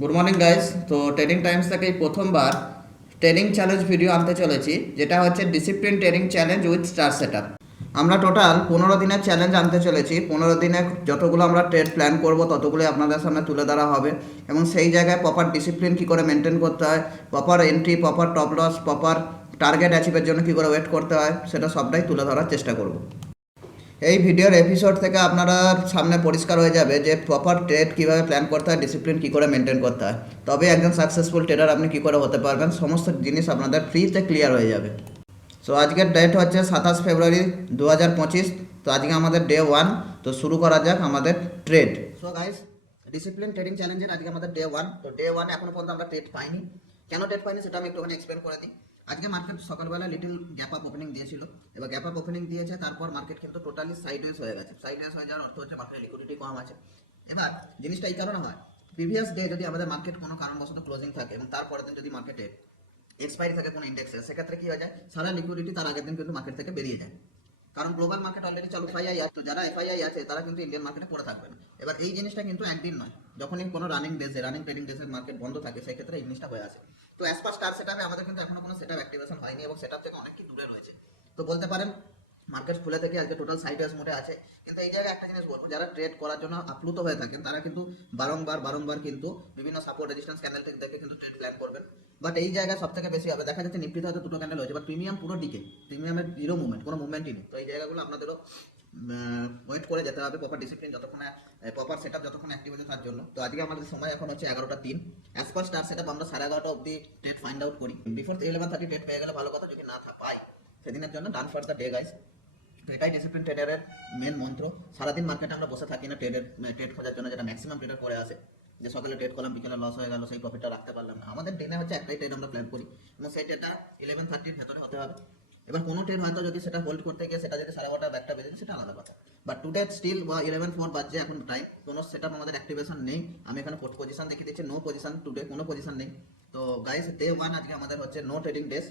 Good morning guys. তো trading Times থেকে এই প্রথমবার ট্রেডিং চ্যালেঞ্জ ভিডিও আনতে চলেছি, যেটা হচ্ছে discipline trading challenge with star setup. আমরা টোটাল 15 দিনের চ্যালেঞ্জ আনতে চলেছি। 15 দিনে যতগুলো আমরা ট্রেড প্ল্যান করব ততগুলোই আপনাদের সামনে তুলে ধরা হবে, এবং সেই জায়গায় প্রপার ডিসিপ্লিন কী করে মেনটেন করতে হয়, proper entry, proper top loss, proper target অ্যাচিভের জন্য কী করে ওয়েট করতে হয়, সেটা সবটাই তুলে ধরার চেষ্টা করব। এই ভিডিওর এপিসোড থেকে আপনারা সামনে পরিষ্কার হয়ে যাবে যে প্রপার ট্রেড কীভাবে প্ল্যান করতে হয়, ডিসিপ্লিন কী করে মেনটেন করতে হয়, তবে একজন সাকসেসফুল ট্রেডার আপনি কী করে হতে পারবেন, সমস্ত জিনিস আপনাদের ফ্রিতে ক্লিয়ার হয়ে যাবে। সো আজকের ডেট হচ্ছে 27 ফেব্রুয়ারি 2025। তো আজকে আমাদের ডে 1। তো শুরু করা যাক আমাদের trade. So guys, discipline trading চ্যালেঞ্জের আজকে আমাদের ডে 1। তো ডে 1 এখনো পর্যন্ত আমরা ট্রেড পাইনি। কেন ট্রেড পাইনি সেটা আমি একটুখানি এক্সপ্লেন করে দিই। আজকে মার্কেট সকালবেলা লিটিল গ্যাপ আপ ওপেনিং দিয়েছিল। এবার গ্যাপ আপ ওপেনিং দিয়েছে, তারপর মার্কেট কিন্তু টোটালি সাইডওয়েজ হয়ে গেছে। সাইডওয়েজ হয়ে যাওয়ার অর্থ হচ্ছে মার্কেটে লিকুইডিটি কম আছে। এবার জিনিসটা এই কারণে হয়, প্রিভিয়াস ডে যদি আমাদের মার্কেট কোনো কারণবশত ক্লোজিং থাকে এবং তারপরের দিন যদি মার্কেটে এক্সপায়ারি থাকে কোনো ইন্ডেক্সে, সেক্ষেত্রে কি হয়ে যায়, সারা লিকুইডিটি তার আগের দিন কিন্তু মার্কেট থেকে বেরিয়ে যায়। কারণ গ্লোবাল মার্কেট অলরেডি চালু এফআইআই আছে, তো যারা এফআইআই আছে তারা কিন্তু ইন্ডিয়ান মার্কেটে পড়ে থাকবে না। এবার এই জিনিসটা কিন্তু একদিন নয়, যখনই কোনো রানিং ট্রেডিং ডেজের মার্কেট বন্ধ থাকে সেক্ষেত্রে এই জিনিসটা হয়ে আসে। তো অ্যাজ পার স্টার সেটআপে আমাদের কিন্তু এখনো কোনো সেটআপ অ্যাক্টিভেশন হয়নি এবং সেটআপ থেকে অনেক কি দূরে রয়েছে। তো বলতে পারেন মার্কেট খুলে থেকে আজকে টোটাল সাইডওয়েজ মোডে আছে। কিন্তু এই জায়গায় একটা জিনিস বলবো, যারা ট্রেড করার জন্য আপ্লুত হয়ে থাকেন তারা কিন্তু বারংবার কিন্তু বিভিন্ন সাপোর্ট রেজিস্ট্যান্স ক্যান্ডেল থেকে দেখে কিন্তু ট্রেড প্ল্যান করবেন। বাট এই জায়গায় সব থেকে বেশি হবে, দেখা যাচ্ছে নিফটিতে হয়তো দুটো ক্যান্ডেল হয়েছে, বাট প্রিমিয়াম পুরো ডিকে, প্রিমিয়ামের জিরো মুভমেন্ট, কোনো মুভমেন্টই নেই। তো এই জায়গাগুলো আপনাদেরও ওয়েট করে যেতে হবে, প্রপার ডিসিপ্লিন যতক্ষণ, প্রপার সেটআপ যতক্ষণ অ্যাক্টিভ হচ্ছে তার জন্য। তো আজকে আমাদের সময় এখন হচ্ছে 11টা 3। অ্যাজ পার স্টার সেটআপ আমরা 11:30 অবধি ট্রেড ফাইন্ড আউট করি। বিফোর 11:30 ট্রেড পেয়ে গেলে ভালো কথা, যদি না পাই সেদিনের জন্য done for the day guys. তো এটাই ডিসিপ্লিন ট্রেডারের মেন মন্ত্র। সারাদিন মার্কেটে আমরা বসে থাকি না ট্রেড খোঁজার জন্য, যেটা ম্যাক্সিমাম ট্রেডার করে আসে, যে সকালে ট্রেড করলাম বিকেলে লস হয়ে গেল, সেই প্রফিটটা রাখতে পারলাম না। আমাদের দিনে হচ্ছে একটাই ট্রেড আমরা প্ল্যান করি এবং সেই ট্রেডটা 11:30-র ভেতরে হতে হবে। এবার কোনো ট্রেড হয়তো যদি সেটা হোল্ড করতে গিয়ে সেটা যদি 12:30 ব্যাকটা বেজে যায়, সেটা আলাদা কথা। বাট টুডে স্টিল 11:04 বাজছে এখন টাইম, কোনো সেটআপ আমাদের অ্যাক্টিভেশন নেই। আমি এখানে পজিশন দেখিয়ে দিচ্ছি, নো পজিশন টুডে, কোনো পজিশন নেই। তো গাইস, ডে 1 আজকে আমাদের হচ্ছে নো ট্রেডিং ডেজ।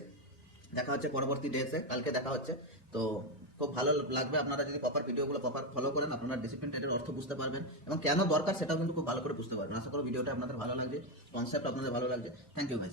দেখা হচ্ছে পরবর্তী ডেজে, কালকে দেখা হচ্ছে। তো খুব ভালো লাগবে আপনারা যদি প্রপার ভিডিওগুলো প্রপার ফলো করেন, আপনারা ডিসিপ্লিন ট্রেডের অর্থ বুঝতে পারবেন এবং কেন দরকার সেটাও কিন্তু খুব ভালো করে বুঝতে পারবেন। আশা করি ভিডিওটা আপনাদের ভালো লাগছে, কনসেপ্ট আপনাদের ভালো লাগছে। Thank you guys.